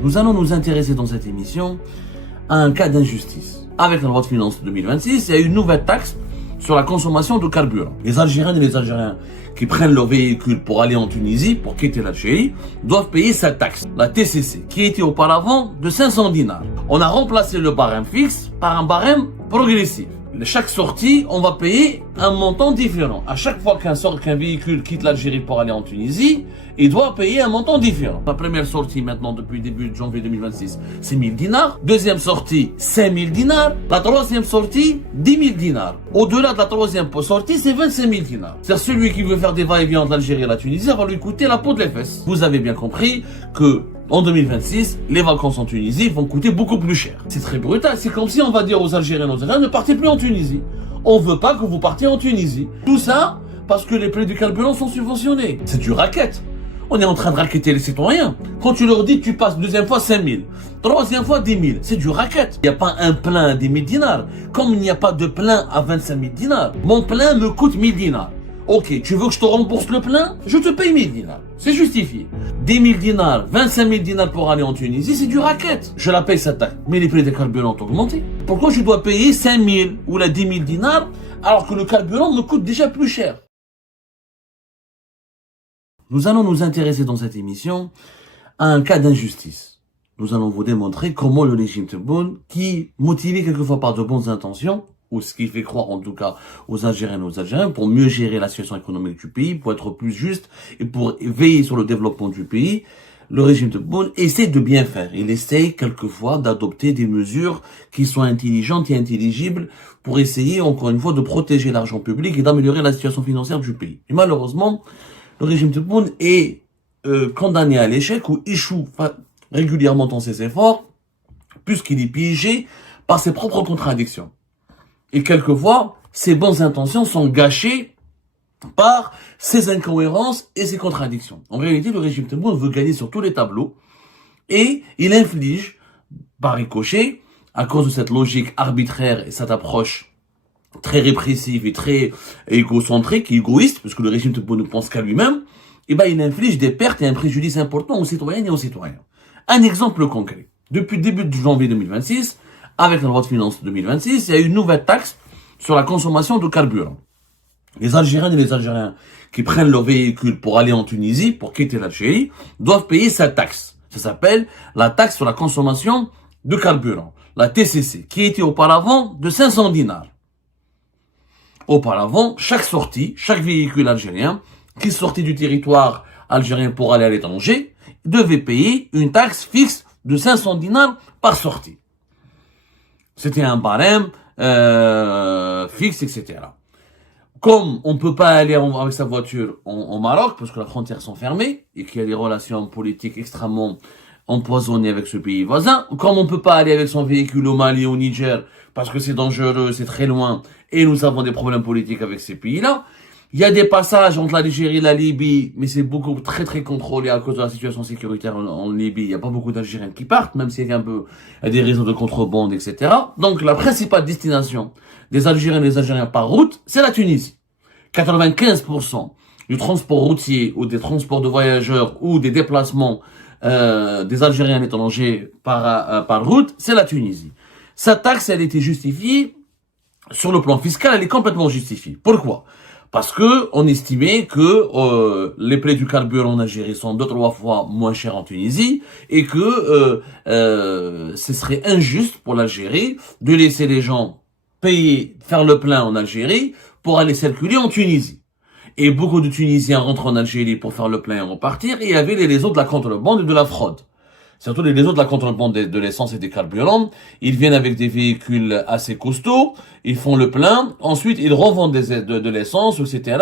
Nous allons nous intéresser dans cette émission à un cas d'injustice. Avec la loi de finances 2026, il y a une nouvelle taxe sur la consommation de carburant. Les Algériennes et les Algériens qui prennent leur véhicule pour aller en Tunisie, pour quitter l'Algérie, doivent payer cette taxe, la TCC, qui était auparavant de 500 dinars. On a remplacé le barème fixe par un barème progressif. Chaque sortie, on va payer un montant différent. À chaque fois qu'un véhicule quitte l'Algérie pour aller en Tunisie, il doit payer un montant différent. La première sortie maintenant depuis début de janvier 2026, c'est 1000 dinars. Deuxième sortie, 5000 dinars. La troisième sortie, 10 000 dinars. Au-delà de la troisième sortie, c'est 25 000 dinars. C'est-à-dire celui qui veut faire des va-et-vient entre l'Algérie et la Tunisie, ça va lui coûter la peau de les fesses. Vous avez bien compris que en 2026, les vacances en Tunisie vont coûter beaucoup plus cher. C'est très brutal. C'est comme si on va dire aux Algériens et aux Algériens, ne partez plus en Tunisie. On veut pas que vous partiez en Tunisie. Tout ça parce que les prix du carburant sont subventionnés. C'est du racket. On est en train de racketter les citoyens. Quand tu leur dis, tu passes deuxième fois 5 000, troisième fois 10 000, c'est du racket. Il n'y a pas un plein à 10 000 dinars. Comme il n'y a pas de plein à 25 000 dinars. Mon plein me coûte 1000 dinars. Ok, tu veux que je te rembourse le plein? Je te paye 1000 dinars. C'est justifié. 10 000 dinars, 25 000 dinars pour aller en Tunisie, c'est du racket. Je la paye cette taxe. Mais les prix des carburants ont augmenté. Pourquoi je dois payer 5 000 ou la 10 000 dinars alors que le carburant me coûte déjà plus cher? Nous allons nous intéresser dans cette émission à un cas d'injustice. Nous allons vous démontrer comment le régime Tebboune, qui, motivé quelquefois par de bonnes intentions, ou ce qui fait croire en tout cas aux Algériens et aux Algériens, pour mieux gérer la situation économique du pays, pour être plus juste et pour veiller sur le développement du pays, le régime Tebboune essaie de bien faire. Il essaie quelquefois d'adopter des mesures qui sont intelligentes et intelligibles pour essayer encore une fois de protéger l'argent public et d'améliorer la situation financière du pays. Et malheureusement, le régime Tebboune est condamné à l'échec ou échoue régulièrement dans ses efforts puisqu'il est piégé par ses propres contradictions. Et quelquefois, ses bonnes intentions sont gâchées par ses incohérences et ses contradictions. En réalité, le régime Tebboune veut gagner sur tous les tableaux et il inflige, par ricochet, à cause de cette logique arbitraire et cette approche très répressive et très égocentrique, égoïste, parce que le régime Tebboune ne pense qu'à lui-même, et ben il inflige des pertes et un préjudice important aux citoyennes et aux citoyens. Un exemple concret. Depuis début de janvier 2026, avec la loi de finances 2026, il y a une nouvelle taxe sur la consommation de carburant. Les Algériennes et les Algériens qui prennent leur véhicule pour aller en Tunisie, pour quitter l'Algérie, doivent payer cette taxe. Ça s'appelle la taxe sur la consommation de carburant, la TCC, qui était auparavant de 500 dinars. Auparavant, chaque sortie, chaque véhicule algérien qui sortait du territoire algérien pour aller à l'étranger devait payer une taxe fixe de 500 dinars par sortie. C'était un barème fixe, etc. Comme on ne peut pas aller avec sa voiture au Maroc, parce que les frontières sont fermées, et qu'il y a des relations politiques extrêmement empoisonnées avec ce pays voisin, comme on ne peut pas aller avec son véhicule au Mali, au Niger, parce que c'est dangereux, c'est très loin, et nous avons des problèmes politiques avec ces pays-là, il y a des passages entre l'Algérie et la Libye, mais c'est beaucoup très très contrôlé à cause de la situation sécuritaire en Libye. Il n'y a pas beaucoup d'Algériens qui partent, même s'il y a il y a des réseaux de contrebande, etc. Donc la principale destination des Algériens et des Algériens par route, c'est la Tunisie. 95% du transport routier ou des transports de voyageurs ou des déplacements des Algériens à l'étranger par route, c'est la Tunisie. Cette taxe, elle était justifiée sur le plan fiscal, elle est complètement justifiée. Pourquoi ? Parce que on estimait que les prix du carburant en Algérie sont 2-3 fois moins chers en Tunisie et que ce serait injuste pour l'Algérie de laisser les gens faire le plein en Algérie pour aller circuler en Tunisie. Et beaucoup de Tunisiens rentrent en Algérie pour faire le plein et repartir, et il y avait les réseaux de la contrebande et de la fraude. Surtout les réseaux de la contrebande de l'essence et des carburants. Ils viennent avec des véhicules assez costauds, ils font le plein, ensuite ils revendent de l'essence, etc.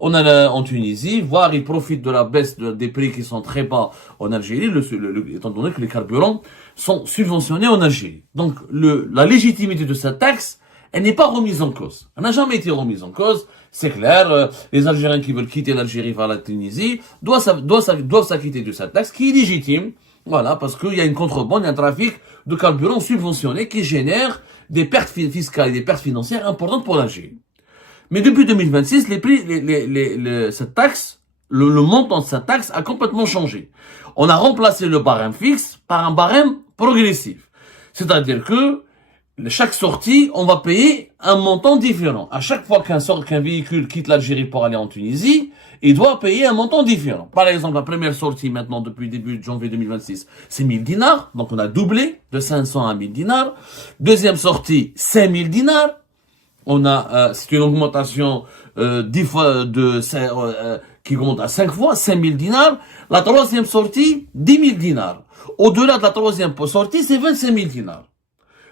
En Tunisie, voire ils profitent de la baisse des prix qui sont très bas en Algérie, étant donné que les carburants sont subventionnés en Algérie. Donc la légitimité de cette taxe, elle n'est pas remise en cause. Elle n'a jamais été remise en cause. C'est clair, les Algériens qui veulent quitter l'Algérie vers la Tunisie doivent s'acquitter de cette taxe qui est légitime. Voilà, parce qu'il y a une contrebande, il y a un trafic de carburant subventionné qui génère des pertes fiscales et des pertes financières importantes pour l'Algérie. Mais depuis 2026, cette taxe le montant de cette taxe a complètement changé. On a remplacé le barème fixe par un barème progressif. C'est-à-dire que chaque sortie, on va payer un montant différent. À chaque fois qu'un véhicule quitte l'Algérie pour aller en Tunisie, il doit payer un montant différent. Par exemple, la première sortie maintenant depuis début de janvier 2026, c'est 1000 dinars. Donc on a doublé de 500 à 1000 dinars. Deuxième sortie, 5000 dinars. C'est une augmentation 10 fois qui augmente à 5 fois, 5000 dinars. La troisième sortie, 10 000 dinars. Au-delà de la troisième sortie, c'est 25 000 dinars.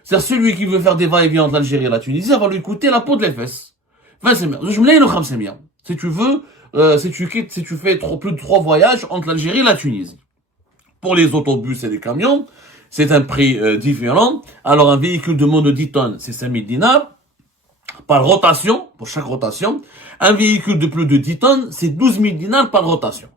C'est-à-dire celui qui veut faire des va-et-vient entre l'Algérie et la Tunisie, ça va lui coûter la peau de les fesses. 25 000. Je me l'ai le 50 000. Si tu veux, si tu fais plus de 3 voyages entre l'Algérie et la Tunisie. Pour les autobus et les camions, c'est un prix différent. Alors un véhicule de moins de 10 tonnes, c'est 5 000 dinars. Par rotation, pour chaque rotation. Un véhicule de plus de 10 tonnes, c'est 12 000 dinars par rotation.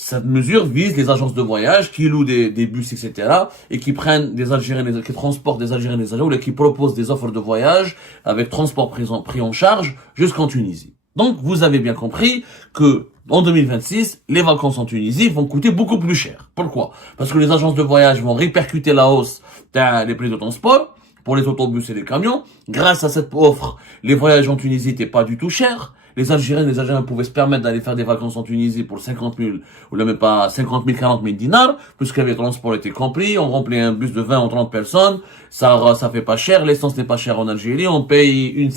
Cette mesure vise les agences de voyage qui louent des bus, etc. et qui prennent des Algériens, qui transportent des Algériens, et qui proposent des offres de voyage avec transport pris en charge jusqu'en Tunisie. Donc, vous avez bien compris que en 2026, les vacances en Tunisie vont coûter beaucoup plus cher. Pourquoi? Parce que les agences de voyage vont répercuter la hausse des prix de transport pour les autobus et les camions. Grâce à cette offre, les voyages en Tunisie n'étaient pas du tout chers. Les Algériens pouvaient se permettre d'aller faire des vacances en Tunisie pour 50 000, ou même pas 50 000, 40 000 dinars, puisque les transports étaient compris, on remplit un bus de 20 ou 30 personnes, ça fait pas cher, l'essence n'est pas chère en Algérie, on paye une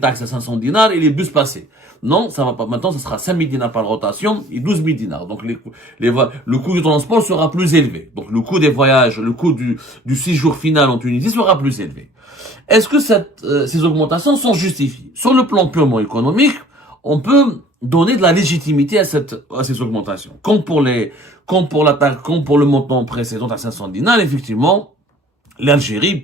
taxe à 500 dinars et les bus passés. Non, ça va pas. Maintenant, ce sera 5 000 dinars par rotation et 12 000 dinars. Donc, le coût du transport sera plus élevé. Donc, le coût des voyages, le coût du séjour final en Tunisie sera plus élevé. Est-ce que ces augmentations sont justifiées? Sur le plan purement économique, on peut donner de la légitimité à ces augmentations. Comme pour le montant précédent à 500 dinars, effectivement, l'Algérie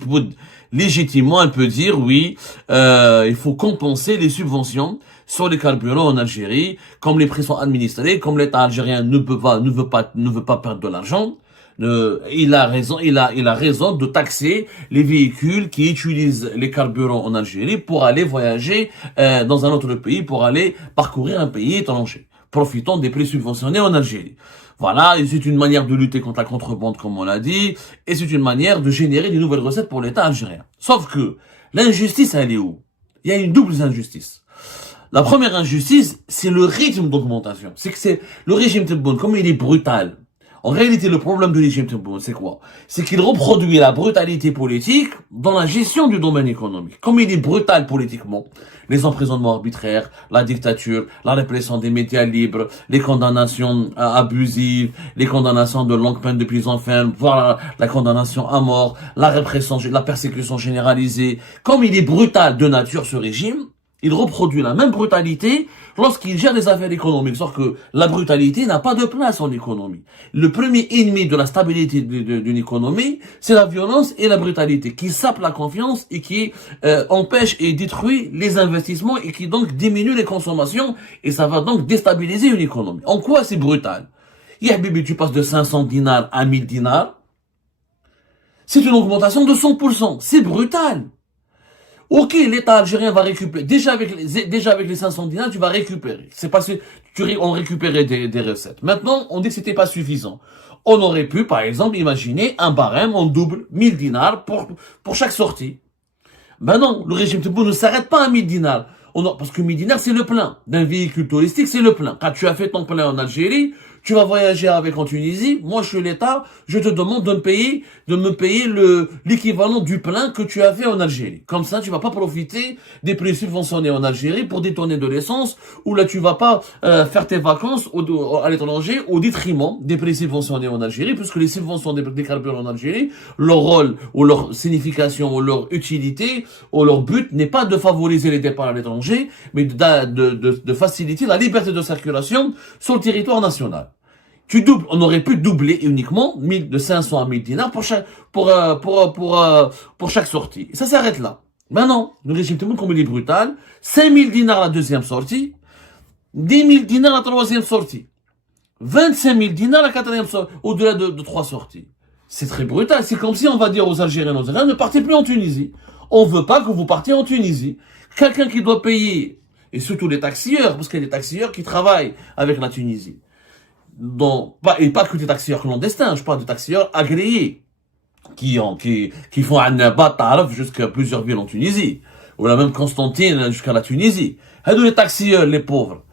légitimement, elle peut dire oui, il faut compenser les subventions sur les carburants en Algérie, comme les prix sont administrés, comme l'État algérien ne veut pas perdre de l'argent. Il a raison de taxer les véhicules qui utilisent les carburants en Algérie pour aller voyager dans un autre pays, pour aller parcourir un pays étranger, profitant des prix subventionnés en Algérie. Voilà, et c'est une manière de lutter contre la contrebande, comme on l'a dit, et c'est une manière de générer de nouvelles recettes pour l'État algérien. Sauf que l'injustice, elle est où? Il y a une double injustice. La première injustice, c'est le rythme d'augmentation. C'est le régime Tebboune, comme il est brutal. En réalité, le problème du régime Tebboune, c'est quoi? C'est qu'il reproduit la brutalité politique dans la gestion du domaine économique. Comme il est brutal politiquement, les emprisonnements arbitraires, la dictature, la répression des médias libres, les condamnations abusives, les condamnations de longue peine de prison ferme, voire la condamnation à mort, la répression, la persécution généralisée. Comme il est brutal de nature, ce régime, il reproduit la même brutalité lorsqu'il gère les affaires économiques. Sauf que la brutalité n'a pas de place en économie. Le premier ennemi de la stabilité d'une économie, c'est la violence et la brutalité, qui sapent la confiance et qui empêchent et détruisent les investissements et qui donc diminuent les consommations, et ça va donc déstabiliser une économie. En quoi c'est brutal? Bibi, tu passes de 500 dinars à 1000 dinars. C'est une augmentation de 100%. C'est brutal. Ok, l'État algérien va récupérer. Déjà avec les 500 dinars, tu vas récupérer. C'est parce que on récupérait des recettes. Maintenant, on dit que c'était pas suffisant. On aurait pu, par exemple, imaginer un barème en double, 1000 dinars pour chaque sortie. Ben non, le régime Tebboune ne s'arrête pas à 1000 dinars. Parce que 1000 dinars, c'est le plein. D'un véhicule touristique, c'est le plein. Quand tu as fait ton plein en Algérie, tu vas voyager avec en Tunisie. Moi, je suis l'État. Je te demande de me payer l'équivalent du plein que tu as fait en Algérie. Comme ça, tu vas pas profiter des prix subventionnés en Algérie pour détourner de l'essence, ou là, tu vas pas faire tes vacances à l'étranger au détriment des prix subventionnés en Algérie, puisque les subventions des carburants en Algérie, leur rôle ou leur signification ou leur utilité ou leur but n'est pas de favoriser les départs à l'étranger, mais de faciliter la liberté de circulation sur le territoire national. On aurait pu doubler uniquement de 500 à 1000 dinars pour chaque sortie. Et ça s'arrête là. Maintenant, le régime Tebboune, comme il est brutal, 5000 dinars la deuxième sortie, 10 000 dinars la troisième sortie, 25 000 dinars la quatrième sortie, au-delà de 3 sorties. C'est très brutal. C'est comme si on va dire aux Algériens, ne partez plus en Tunisie. On veut pas que vous partiez en Tunisie. Quelqu'un qui doit payer Et surtout les taxieurs, parce qu'il y a des taxieurs qui travaillent avec la Tunisie. Et pas que des taxieurs clandestins, je parle de taxieurs agréés, qui font un batarf jusqu'à plusieurs villes en Tunisie. Ou la même Constantine jusqu'à la Tunisie. Et les taxieurs, les pauvres,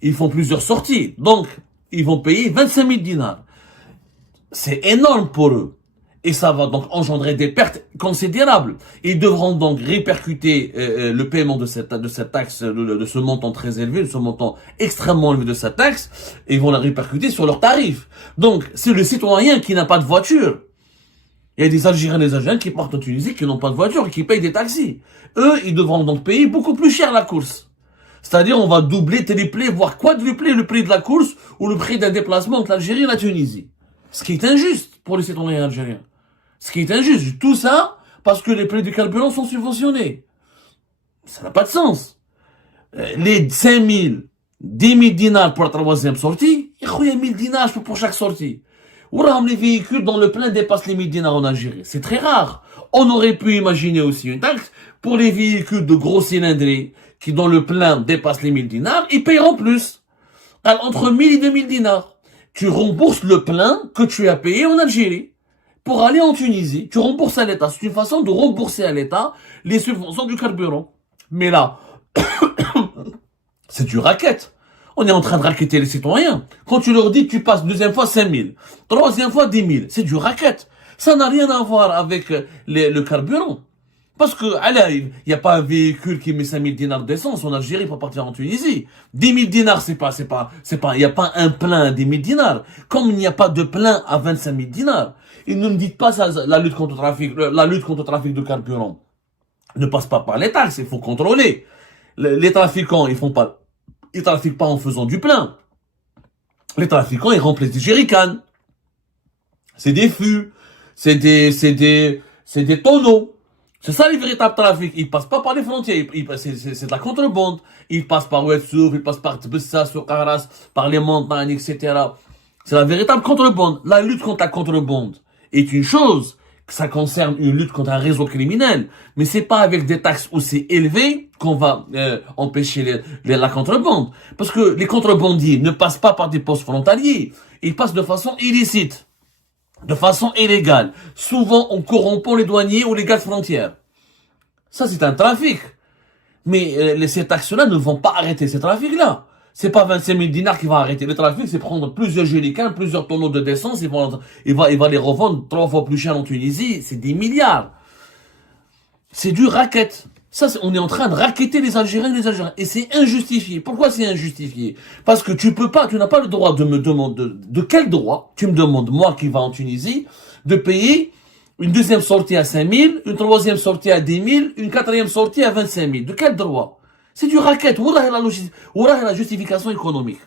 ils font plusieurs sorties. Donc, ils vont payer 25 000 dinars. C'est énorme pour eux. Et ça va donc engendrer des pertes considérables. Ils devront donc répercuter le paiement de cette taxe, de ce montant très élevé, de ce montant extrêmement élevé de cette taxe, et ils vont la répercuter sur leurs tarifs. Donc, c'est le citoyen qui n'a pas de voiture. Il y a des Algériens et des Algériens qui partent en Tunisie, qui n'ont pas de voiture et qui payent des taxis. Eux, ils devront donc payer beaucoup plus cher la course. C'est-à-dire, on va doubler, tripler, voire quadrupler le prix de la course ou le prix d'un déplacement entre l'Algérie et la Tunisie. Ce qui est injuste pour les citoyens algériens. Ce qui est injuste. Tout ça parce que les prix du carburant sont subventionnés. Ça n'a pas de sens. Les 5 000, 10 000 dinars pour la troisième sortie, il y a 1000 dinars pour chaque sortie. Ou les véhicules dont le plein dépasse les 1000 dinars en Algérie. C'est très rare. On aurait pu imaginer aussi une taxe pour les véhicules de gros cylindrés qui, dont le plein dépasse les 1000 dinars, ils paieront plus. Alors, entre 1000 et 2000 dinars. Tu rembourses le plein que tu as payé en Algérie. Pour aller en Tunisie, tu rembourses à l'État. C'est une façon de rembourser à l'État les subventions du carburant. Mais là, c'est du racket. On est en train de racketter les citoyens. Quand tu leur dis que tu passes deuxième fois 5 000, troisième fois 10 000, c'est du racket. Ça n'a rien à voir avec le carburant. Parce que, il n'y a pas un véhicule qui met 5 000 dinars d'essence en Algérie pour partir en Tunisie. 10 000 dinars, il n'y a pas un plein à 10 000 dinars. Comme il n'y a pas de plein à 25 000 dinars. Et ne me dites pas ça, la lutte contre le trafic de carburant ne passe pas par les taxes, il faut contrôler. Les trafiquants, ils trafiquent pas en faisant du plein. Les trafiquants, ils remplissent des jerrycans. C'est des fûts. C'est des tonneaux. C'est ça les véritables trafics. Ils passent pas par les frontières. C'est de la contrebande. Ils passent par Ouedsouf, ils passent par Tbessa, sur Karas, par les montagnes, etc. C'est la véritable contrebande. La lutte contre la contrebande est une chose, que ça concerne une lutte contre un réseau criminel. Mais c'est pas avec des taxes aussi élevées qu'on va empêcher la contrebande. Parce que les contrebandiers ne passent pas par des postes frontaliers. Ils passent de façon illicite. De façon illégale, souvent en corrompant les douaniers ou les gardes frontières. Ça, c'est un trafic. Mais ces taxes-là ne vont pas arrêter ces trafics-là. C'est pas 25 000 dinars qui va arrêter le trafic, c'est prendre plusieurs jerrycans, plusieurs tonneaux de d'essence, il va les revendre 3 fois plus cher en Tunisie, c'est des milliards. C'est du racket. Ça, on est en train de racketter les Algériens et les Algériens. Et c'est injustifié. Pourquoi c'est injustifié? Parce que tu n'as pas le droit de me demander, de quel droit tu me demandes, moi qui va en Tunisie, de payer une deuxième sortie à 5 000, une troisième sortie à 10 000, une quatrième sortie à 25 000. De quel droit? C'est du racket. Où est la justification économique?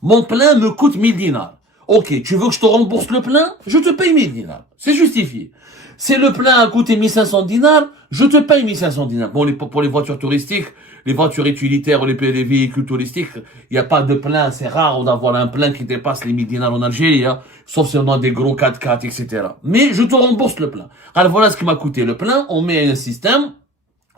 Mon plein me coûte 1000 dinars. Ok, tu veux que je te rembourse le plein? Je te paye 1000 dinars. C'est justifié. Si le plein a coûté 1500 dinars, je te paye 1500 dinars. Bon, pour les voitures touristiques, les voitures utilitaires ou les véhicules touristiques, il n'y a pas de plein. C'est rare d'avoir un plein qui dépasse les 1000 dinars en Algérie, hein, sauf si on a des gros 4x4, etc. Mais je te rembourse le plein. Alors voilà ce qui m'a coûté le plein. On met un système.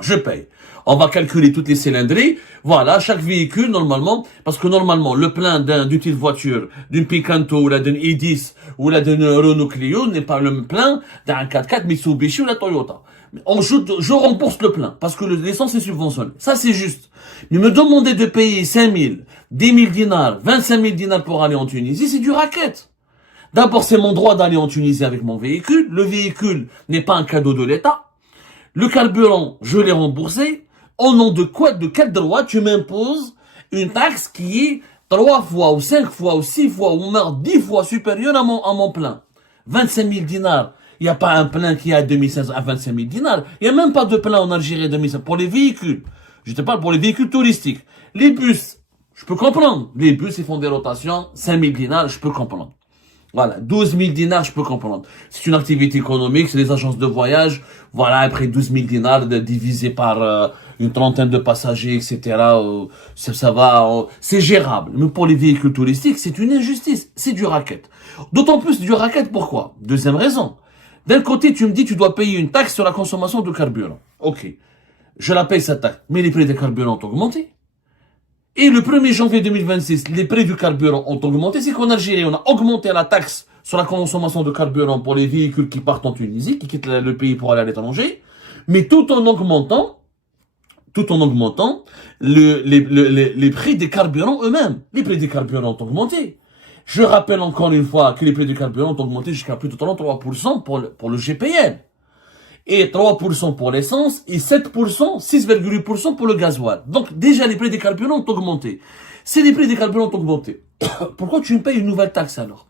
Je paye. On va calculer toutes les cylindries. Voilà, chaque véhicule, normalement, parce que normalement, le plein d'une petite voiture, d'une Picanto, ou là d'une i10, ou là d'une Renault Clio, n'est pas le plein d'un 4x4 Mitsubishi ou la Toyota. Je rembourse le plein, parce que l'essence est subventionnée. Ça, c'est juste. Mais me demander de payer 5 000, 10 000 dinars, 25 000 dinars pour aller en Tunisie, c'est du racket. D'abord, c'est mon droit d'aller en Tunisie avec mon véhicule. Le véhicule n'est pas un cadeau de l'État. Le carburant, je l'ai remboursé. Au nom de quoi, de quel droit tu m'imposes une taxe qui est 3 fois ou 5 fois ou 6 fois ou même 10 fois supérieure à mon plein? 25 000 dinars. Il n'y a pas un plein qui est à 2500 à 25 000 dinars. Il n'y a même pas de plein en Algérie à 2500 pour les véhicules. Je te parle pour les véhicules touristiques. Les bus, je peux comprendre. Les bus, ils font des rotations. 5 000 dinars, je peux comprendre. Voilà, 12 000 dinars, je peux comprendre. C'est une activité économique, c'est des agences de voyage. Voilà, après 12 000 dinars divisé par une trentaine de passagers, etc. Ça va, c'est gérable. Mais pour les véhicules touristiques, c'est une injustice. C'est du racket. D'autant plus du racket, pourquoi? Deuxième raison. D'un côté, tu me dis, tu dois payer une taxe sur la consommation de carburant. Ok. Je la paye cette taxe. Mais les prix des carburants ont augmenté. Et le 1er janvier 2026, les prix du carburant ont augmenté. C'est qu'en Algérie, on a augmenté la taxe sur la consommation de carburant pour les véhicules qui partent en Tunisie, qui quittent le pays pour aller à l'étranger, mais tout en augmentant les prix des carburants eux-mêmes. Les prix des carburants ont augmenté. Je rappelle encore une fois que les prix du carburant ont augmenté jusqu'à plus de 33% pour le GPL. Et 3% pour l'essence et 7%, 6,8% pour le gasoil. Donc déjà les prix des carburants ont augmenté. Si les prix des carburants ont augmenté, pourquoi tu me payes une nouvelle taxe alors?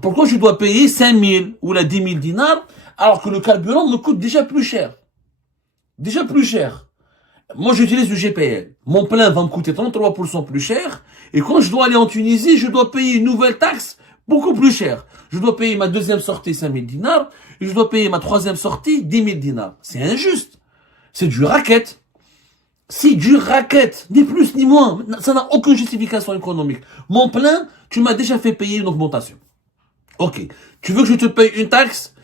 Pourquoi je dois payer 5 000 ou la 10 000 dinars alors que le carburant me coûte déjà plus cher? Déjà plus cher. Moi, j'utilise le GPL. Mon plein va me coûter 33% plus cher. Et quand je dois aller en Tunisie, je dois payer une nouvelle taxe beaucoup plus chère. Je dois payer ma deuxième sortie 5 000 dinars. Et je dois payer ma troisième sortie 10 000 dinars. C'est injuste. C'est du racket. C'est du racket. Ni plus ni moins. Ça n'a aucune justification économique. Mon plein, tu m'as déjà fait payer une augmentation. Ok. Tu veux que je te paye une taxe?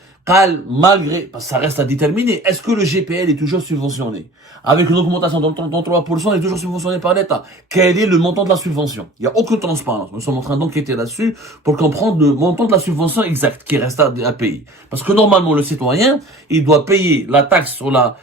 Malgré, parce que ça reste à déterminer, est-ce que le GPL est toujours subventionné? Avec une augmentation de 33%, il est toujours subventionné par l'État. Quel est le montant de la subvention? Il n'y a aucune transparence. Nous sommes en train d'enquêter là-dessus pour comprendre le montant de la subvention exact qui reste à payer. Parce que normalement, le citoyen, il doit payer la taxe sur la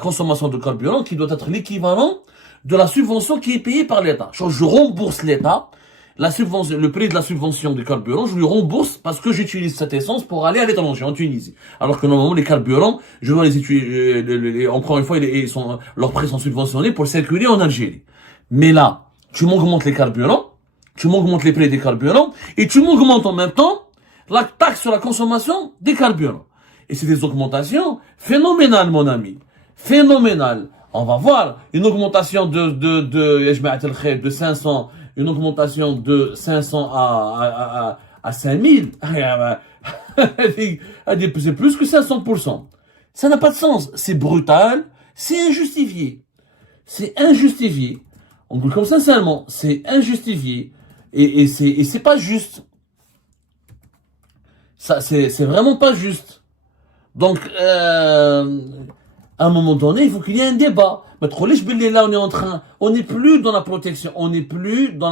consommation de carburant qui doit être l'équivalent de la subvention qui est payée par l'État. Je rembourse l'État. La subvention, le prix de la subvention du carburant, je lui rembourse parce que j'utilise cette essence pour aller à l'étranger, en Tunisie. Alors que normalement, les carburants, je dois les utiliser, encore une fois, leurs prix sont subventionnés pour circuler en Algérie. Mais là, tu m'augmentes les carburants, tu m'augmentes les prix des carburants, et tu m'augmentes en même temps la taxe sur la consommation des carburants. Et c'est des augmentations phénoménales, mon ami. Phénoménales. On va voir une augmentation de 500, une augmentation de 500 à 5000, c'est plus que 500%. Ça n'a pas de sens. C'est brutal, c'est injustifié. C'est injustifié. On dit comme ça sincèrement, c'est injustifié. Et c'est pas juste. Ça, c'est vraiment pas juste. Donc, à un moment donné, il faut qu'il y ait un débat. Mais là, on n'est plus dans la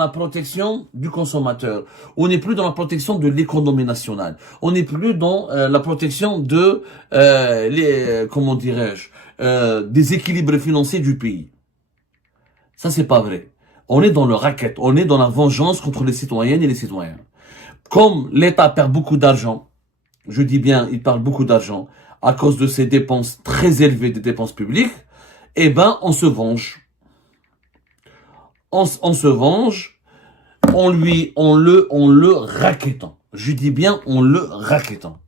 protection du consommateur. On n'est plus dans la protection de l'économie nationale. On n'est plus dans la protection de, comment dirais-je, des équilibres financiers du pays. Ça, c'est pas vrai. On est dans le racket. On est dans la vengeance contre les citoyennes et les citoyens. Comme l'État perd beaucoup d'argent, je dis bien, il perd beaucoup d'argent à cause de ses dépenses très élevées des dépenses publiques, eh ben, on se venge. On se venge, on le rackettant. Je dis bien, on le rackettant.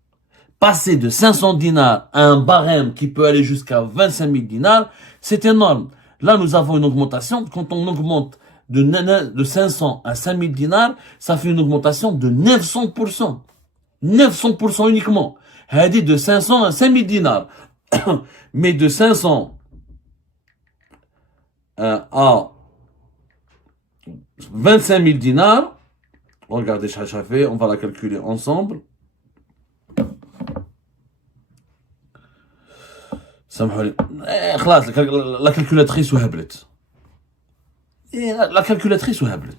Passer de 500 dinars à un barème qui peut aller jusqu'à 25 000 dinars, c'est énorme. Là, nous avons une augmentation. Quand on augmente de 500 à 5 000 dinars, ça fait une augmentation de 900%. 900% uniquement. Elle dit de 500 à 5 000 dinars. Mais de 500 à 25 000 dinars, regardez, ça fait, on va la calculer ensemble. La calculatrice ou hablet. La calculatrice ou hablet.